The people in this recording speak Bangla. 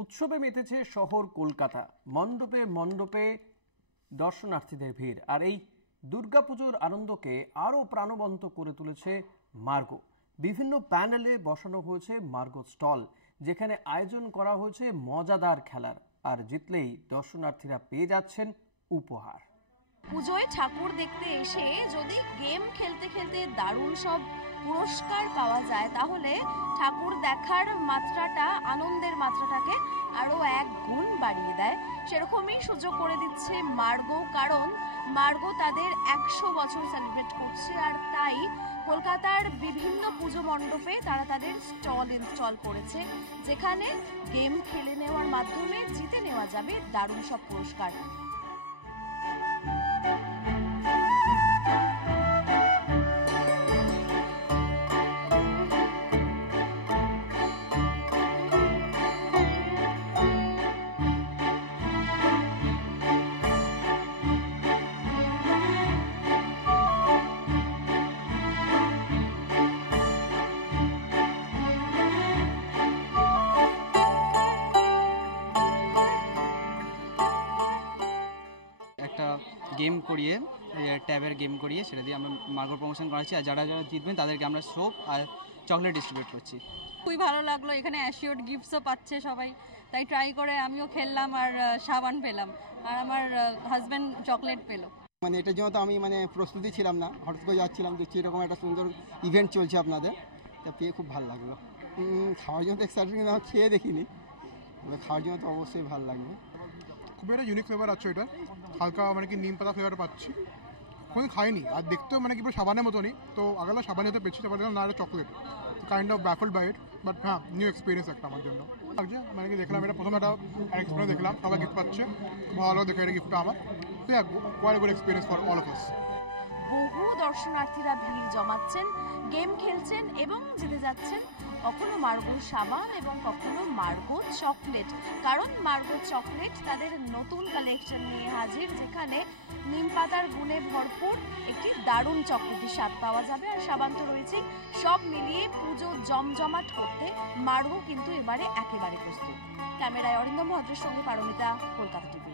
উৎসবে মেতেছে শহর কলকাতা। মণ্ডপে মণ্ডপে দর্শনার্থীদের ভিড়। আর এই দুর্গাপুজোর আনন্দকে আরও প্রাণবন্ত করে তুলেছে মার্গো। বিভিন্ন প্যানেলে বসানো হয়েছে মার্গো স্টল, যেখানে আয়োজন করা হয়েছে মজাদার খেলার। আর জিতলেই দর্শনার্থীরা পেয়ে যাচ্ছেন উপহার। পুজোয় ঠাকুর দেখতে এসে যদি গেম খেলতে খেলতে দারুণ সব পুরস্কার পাওয়া যায়, তাহলে ঠাকুর দেখার মাত্রাটা, আনন্দের মাত্রাটাকে আরো এক গুণ বাড়িয়ে দেয়। সেরকমই সুযোগ করে দিচ্ছে মার্গো, কারণ মার্গো তাদের 100 বছর সেলিব্রেট করছে। আর তাই কলকাতার বিভিন্ন পুজো মণ্ডপে তারা তাদের স্টল ইনস্টল করেছে, যেখানে গেম খেলে নেওয়ার মাধ্যমে জিতে নেওয়া যাবে দারুণ সব পুরস্কার। একটা গেম করিয়ে, ট্যাবের গেম করিয়ে সেটা দিয়ে আমরা মার্গো প্রমোশন করাচ্ছি। আর যারা যারা জিতবেন তাদেরকে আমরা সোপ আর চকলেট ডিস্ট্রিবিউট করছি। খুবই ভালো লাগলো, এখানে অ্যাসিওর্ড গিফটসও পাচ্ছে সবাই, তাই ট্রাই করে আমিও খেললাম আর সাবান পেলাম, আর আমার হাজব্যান্ড চকলেট পেলো। মানে এটার জন্য তো আমি প্রস্তুতি ছিলাম না, হঠাৎ করে যাচ্ছিলাম, দেখছি এরকম একটা সুন্দর ইভেন্ট চলছে আপনাদের, তা পেয়ে খুব ভালো লাগলো। খাওয়ার জন্য তো এক্সাইটেড, কিন্তু আমি খেয়ে দেখিনি, তবে খাওয়ার জন্য তো অবশ্যই ভালো লাগবে। খুব একটা ইউনিক ফ্লেভার আছে এটা, হালকা কি নিম পাতা ফ্লেভার পাচ্ছি, কোনো খাইনি। আর দেখতেও কি সাবানের মতনই, তো আগেলা সাবান হতে পেয়েছি, তারপরে না একটা chocolate, kind of baffled by it, but হ্যাঁ নিউ এক্সপিরিয়েন্স একটা আমার জন্য লাগছে। কি দেখলাম এটা প্রথমে একটা এক্সপিরিয়েন্স দেখলাম, সবাই গিফট পাচ্ছে, ভালো দেখে এটা গিফটটা আমার, তো quite good experience for all of us. বহু দর্শনার্থীরা ভিড় জমাচ্ছেন, গেম খেলছেন এবং জিতে যাচ্ছেন কখনো মার্গো সাবান এবং কখনো মার্গো চকলেট। কারণ মার্গো চকলেট তাদের নতুন কালেকশন নিয়ে হাজির, যেখানে নিম পাতার গুণে ভরপুর একটি দারুণ চকলেটি স্বাদ পাওয়া যাবে। আর সাবান তো রয়েছে। সব মিলিয়ে পুজো জমজমাট করতে মার্গো কিন্তু এবারে একেবারে প্রস্তুত। ক্যামেরায় অরিন্দম ভদ্রের সঙ্গে পারমিতা, কলকাতা টিভি।